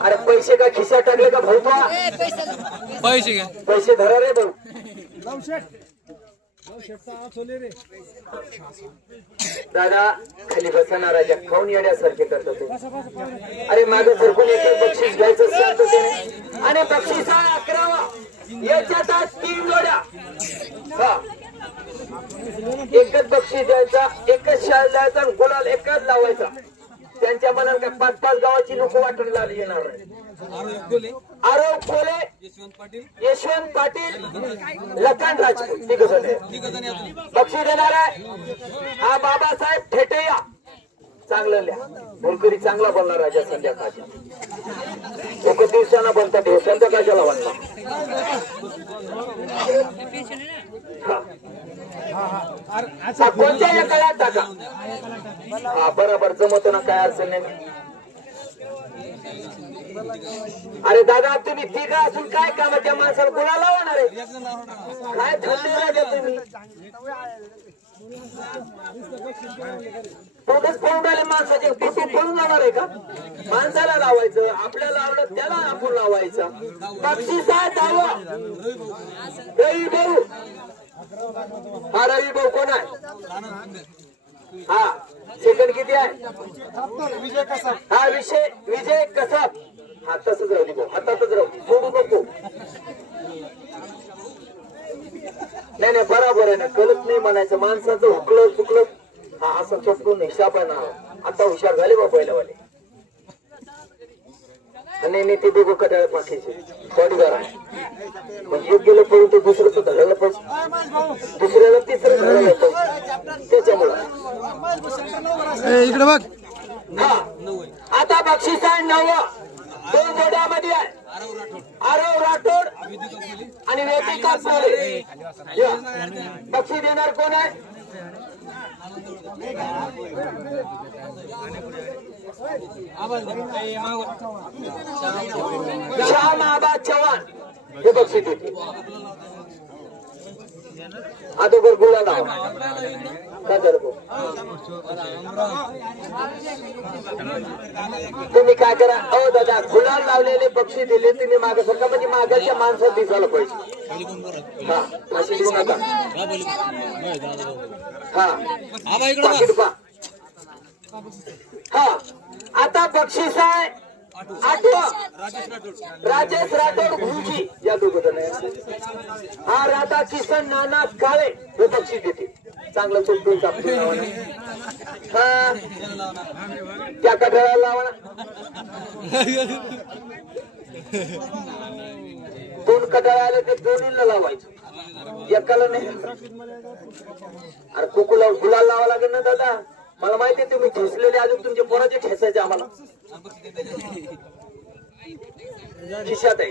अरे पैसे का खिसा टाकले का भाऊ? पैसे घ्या, पैसे धरा रे भाऊ. दादा खाली बसना राजा, खाऊन येण्यासारखे करतो ते. अरे मागे सरकून एक एक बक्षीस घ्यायचं सांगतो आणि बक्षीस आहे 11. याच्यात 3 जोड्या. एकच बक्षीस द्यायचा, एकच शाळा द्यायचा, गुलाल एकच लावायचा. त्यांच्या मनात काय 5-5 गावाची लोक वाटून लागली येणार नाही. आरव कोले, यशवंत पाटील, लखन राजपूत तिघ जण बक्षीस देणार आहे. हा बाबासाहेब ठेटैया, चांगलं लिहा. भोलकरी चांगला बोलणार राजा संध्याकाळच्या. एक दिवसाला बनतात हे संध्याकाळच्याला बनतात. कोणत्या एकाला टाका. हा बरोबर जमतो ना, काय अडचण नाही. अरे दादा तुम्ही तिघा असून काय काम त्या माणसाला गुन्हा लावणार आहे? काय ठरले राजा तुम्ही? तोच फोन आले माणसाचे फोटो फोडून लावणार आहे का? माणसाला लावायचं, आपल्याला आवडत त्याला आपण लावायचं. बक्षीस आहे दावा रवी भाऊ. हा रवी भाऊ कोण आहे? हा सेकंड किती आहे? हा विजय कसाब. हा तसंच राहू दे भाऊ, हातातच राहू, सोडू नको. नाही नाही बरोबर आहे ना, कळत नाही म्हणायचं. माणसाचं हुकलं चुकलं हा असं चुकून हिसाब आहे ना. आता हुशार झाले बा पहिल्यावाले. आणि ते दोघं कटाळे पाठीचे बॉडीगार आहे. मग एक गेलं पळून ते दुसरं तर धरायला पाहिजे, दुसऱ्याला तिसरं धरायला पाहिजे. त्याच्यामुळं इकडे बघ. हा आता बक्षीस आहे 9. 2 जोड्यामध्ये आहे आरव राठोड आणि वेदिका कोले. बक्षीस देणार कोण आहे? श्याम आबा चव्हाण हे बक्षीस देते. अगोदर गुलाल का करतो तुम्ही काय करा? अहो दादा गुलाल लावलेले बक्षीस दिले तुम्ही मागे सरका, म्हणजे मागाच्या माणसात दिसायला पाहिजे. हा अशी देऊ नका. हा हा आता बक्षीस आहे 8. राजेश राठोड गुरुजी या दोघं. हा राधा किसन नाना काळे हे बक्षीस देते. चांगलं चोपडून चापडून लावा ना. हा त्या कठाळ्याला लावा ना. 2 कटाळ्या आले ते दोन्हीला लावायचं, एकाला नाही. अरे कुकूला गुलाल लावा लागेल ना दादा. मला माहिती आहे तुम्ही ठेसलेले, अजून तुमच्या पोराचे ठेसायचे आम्हाला. खिशात आहे.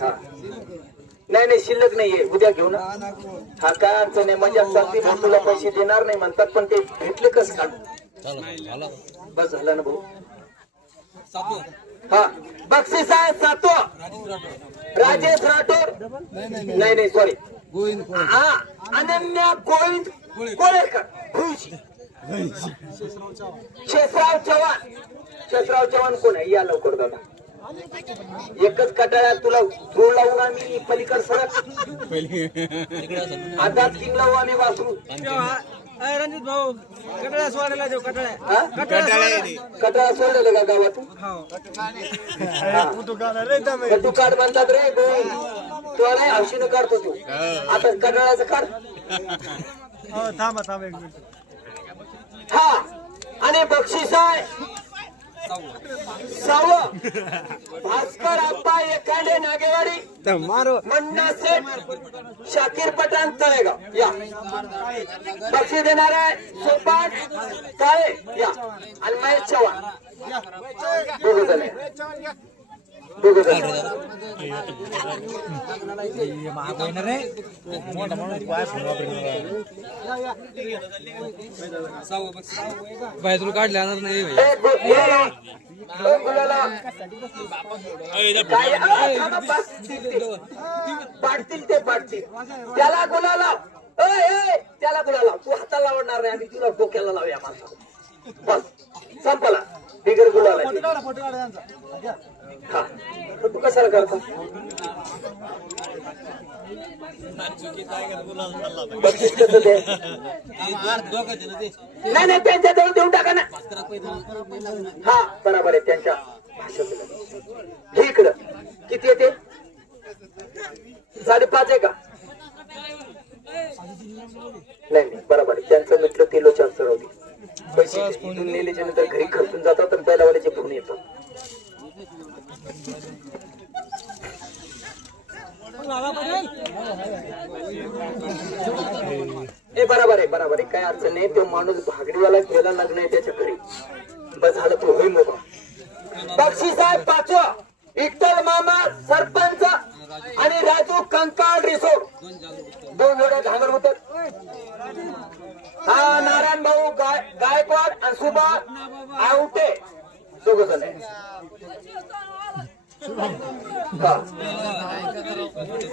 हा नाही नाही शिल्लक नाहीये, उद्या घेऊ ना. हा काय अडचण आहे, मजा चालती. तुला पैसे देणार नाही म्हणतात, पण ते भेटले कस काढू? बस झालं ना भाऊ. हा बक्षीस आहे 7. राजेश राठोड नाही नाही सॉरी हा अनन्या गोविंद कोळेकर. शेषराव चव्हाण. शेषराव चव्हाण कोण आहे? या लवकर दादा. एकच कटाळ्यात तुला धूळ लावून आम्ही पलीकड सरक. आता 3 लावू आम्ही वासरू. रणजित भाऊ कटाळ्या सोडायला देऊ. कटाळा सोडलेलं का गावातून? तू काढ म्हणतात रे. तू नाही हौशीनं काढतो तू. आता कटाळाचं काढ. थांबा एक मिनिट. हा आणि बक्षीस आहे 6. भास्कर आप्पा एखादे नागेवाडी, मन्ना सेठ, शाकीर पठाण तळेगाव. या बक्षीस देणार आहे सोपाट काळे या आणि महेश चव्हाण. दोघं जण. बाहेर तुला काढले आणणार नाही भाई. ए, गुलाला. ए, गुलाला. काय थांबा, बस. पाडतील ते पाडतील. त्याला गुलाला. ए, त्याला गुलाला. तू हाताला लावणार नाही, आम्ही तुला डोक्याला लावूया माणसा. बस संपला. बिगर गुलाला. हा तू कशाला करता? बक्षीस कसं दे? नाही त्यांच्या जवळ देऊन टाका ना. हा बरोबर आहे त्यांच्या भाषेत. हे इकडं किती येते? 5.5 आहे का? नाही बरोबर आहे. त्यांचं मित्र ते लोचान सरवती पैसे इथून नेल्याच्या नंतर घरी खर्चून जातात आणि बैलावाल्याचे फोन येतात. बरोबर आहे काय अडचण नाही. तो माणूस भागडीवाला गेला लग्न आहे त्याच्या घरी. बस झालं तो होई मोबा. बक्षीस आहे 5. विठ्ठल मामा सरपंच आणि राजू कंकाळ रिसोड 2 जोड्या घागर होतात. हा नारायण भाऊ गायकवाड आणि सुभा आवटे दोघ जण आहे.